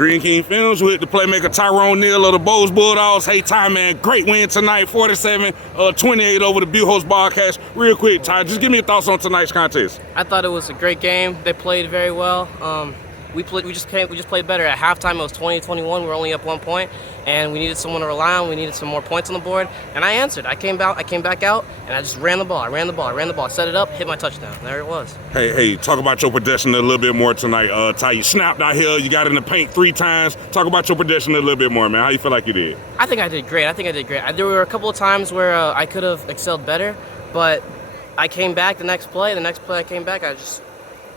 DreamKingFilmz with the playmaker Tyrone Neal of the Bolles Bulldogs. Hey, Ty, man, great win tonight, 47-28 over the Buchholz Bobcats. Real quick, Ty, just give me your thoughts on tonight's contest. I thought it was a great game. They played very well. We just played better. At halftime, it was 20-21. We were only up 1 point, and we needed someone to rely on. We needed some more points on the board, and I answered. I came back out, and I just ran the ball. I set it up, hit my touchdown. There it was. Hey, talk about your possession a little bit more tonight. Ty, you snapped out here. You got in the paint 3 times. Talk about your possession a little bit more, man. How you feel like you did? I think I did great. There were a couple of times where I could have excelled better, but I came back the next play. I came back, I just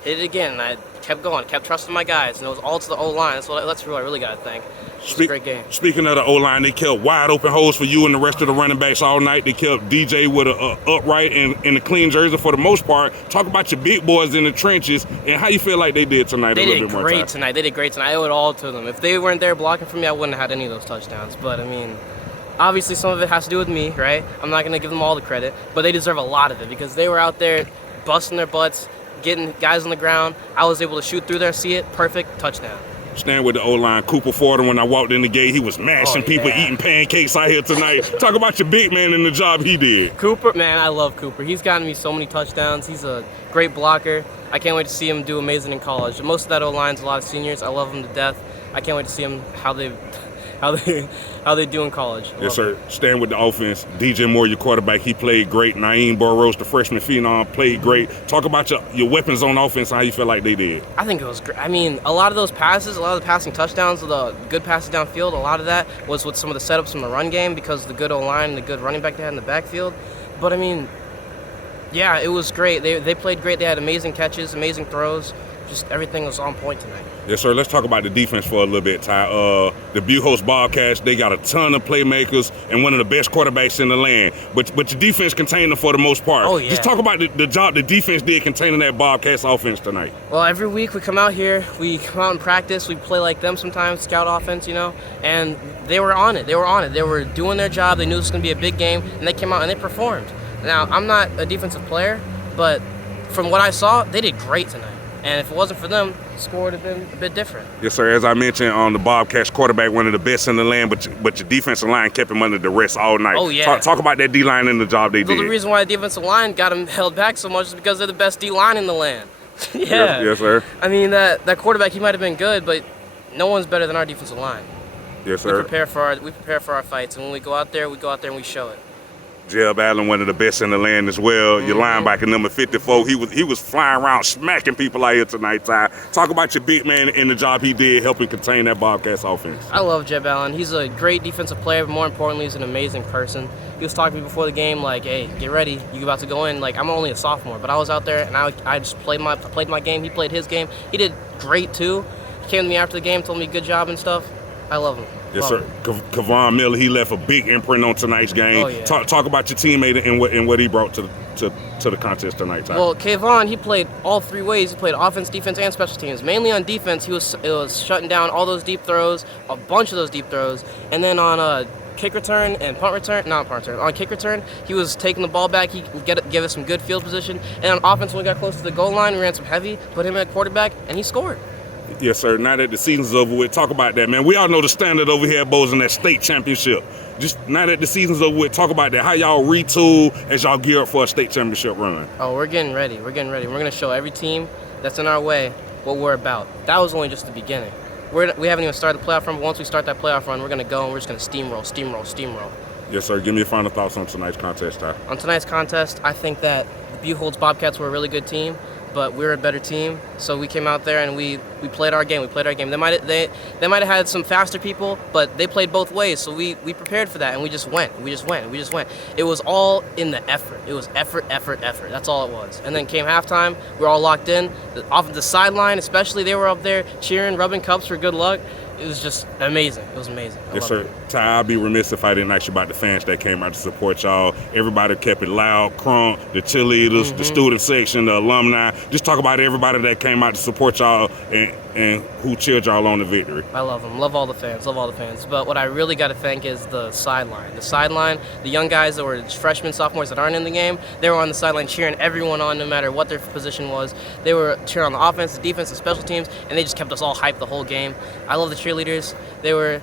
hit it again. I kept going, kept trusting my guys, and it was all to the O-line. That's what I really got to thank. It was a great game. Speaking of the O-line, they kept wide open holes for you and the rest of the running backs all night. They kept DJ with an upright and a clean jersey for the most part. Talk about your big boys in the trenches and how you feel like they did tonight. They did great tonight. I owe it all to them. If they weren't there blocking for me, I wouldn't have had any of those touchdowns. But, I mean, obviously some of it has to do with me, right? I'm not going to give them all the credit, but they deserve a lot of it because they were out there busting their butts, getting guys on the ground. I was able to shoot through there, see it, perfect, touchdown. Stand with the O-line. Cooper Fordham, when I walked in the gate, he was mashing people, eating pancakes out here tonight. Talk about your big man and the job he did. Cooper, man, I love Cooper. He's gotten me so many touchdowns. He's a great blocker. I can't wait to see him do amazing in college. Most of that O-line's a lot of seniors. I love them to death. I can't wait to see him how they do in college. Yes, sir. Staying with the offense, DJ Moore, your quarterback, he played great. Naeem Burrows, the freshman phenom, played great. Talk about your weapons on offense and how you feel like they did. I think it was great. I mean, a lot of those passes, a lot of the passing touchdowns, the good passes downfield, a lot of that was with some of the setups from the run game because of the good O-line and the good running back they had in the backfield. But, I mean, yeah, it was great. They played great. They had amazing catches, amazing throws. Just everything was on point tonight. Yes, sir. Let's talk about the defense for a little bit, Ty. The Buchholz Bobcats, they got a ton of playmakers and one of the best quarterbacks in the land. But your defense contained them for the most part. Oh, yeah. Just talk about the job the defense did containing that Bobcats offense tonight. Well, every week we come out here, we come out and practice, we play like them sometimes, scout offense, and they were on it. They were doing their job. They knew this was going to be a big game, and they came out and they performed. Now, I'm not a defensive player, but from what I saw, they did great tonight. And if it wasn't for them, the score would have been a bit different. Yes, sir. As I mentioned, the Bobcats quarterback, one of the best in the land, but your defensive line kept him under duress all night. Oh, yeah. Talk about that D-line and the job they did. The reason why the defensive line got them held back so much is because they're the best D-line in the land. Yeah. Yes, sir. I mean, that quarterback, he might have been good, but no one's better than our defensive line. Yes, sir. We prepare for our fights, and when we go out there and we show it. Jeb Allen, one of the best in the land as well. Your linebacker, number 54, he was flying around smacking people out here tonight, Ty. Talk about your big man and the job he did helping contain that Bobcats offense. I love Jeb Allen. He's a great defensive player, but more importantly, he's an amazing person. He was talking to me before the game like, hey, get ready, you're about to go in. Like, I'm only a sophomore, but I was out there, and I just played my game. He played his game. He did great, too. He came to me after the game, told me good job and stuff. I love him. Yes, sir. Kevon Miller, he left a big imprint on tonight's game. Oh, yeah. Talk about your teammate and what he brought to the contest tonight, Ty. Well, Kevon, he played all 3 ways. He played offense, defense, and special teams. Mainly on defense, it was shutting down all those deep throws, a bunch of those deep throws, and then on kick return and on kick return, he was taking the ball back. He would give us some good field position, and on offense, when we got close to the goal line, we ran some heavy, put him at quarterback, and he scored. Yes, sir. Now that the season's over with, talk about that, man. We all know the standard over here at Bolles in that state championship. Just now that the season's over with, talk about that. How y'all retool as y'all gear up for a state championship run? Oh, we're getting ready. We're going to show every team that's in our way what we're about. That was only just the beginning. We haven't even started the playoff run, but once we start that playoff run, we're going to go and we're just going to steamroll. Yes, sir. Give me your final thoughts on tonight's contest, Ty. On tonight's contest, I think that the Buchholz Bobcats were a really good team, but we're a better team, so we came out there and we played our game. They might have had some faster people, but they played both ways, so we prepared for that, and we just went. It was all in the effort. It was effort. That's all it was. And then came halftime, we were all locked in. Off of the sideline, especially, they were up there cheering, rubbing cups for good luck. It was just amazing. It was amazing. Yes, sir. Ty, I'd be remiss if I didn't ask you about the fans that came out to support y'all. Everybody kept it loud, crunk, the cheerleaders, the student section, the alumni. Just talk about everybody that came out to support y'all and and who cheered y'all on the victory? I love them. Love all the fans. Love all the fans. But what I really got to thank is the sideline. The sideline, the young guys that were freshmen, sophomores that aren't in the game, they were on the sideline cheering everyone on no matter what their position was. They were cheering on the offense, the defense, the special teams, and they just kept us all hyped the whole game. I love the cheerleaders. They were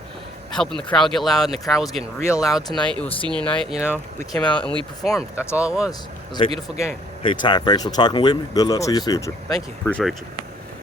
helping the crowd get loud, and the crowd was getting real loud tonight. It was senior night, you know. We came out and we performed. That's all it was. It was a beautiful game. Hey, Ty, thanks for talking with me. Good luck to your future. Thank you. Appreciate you.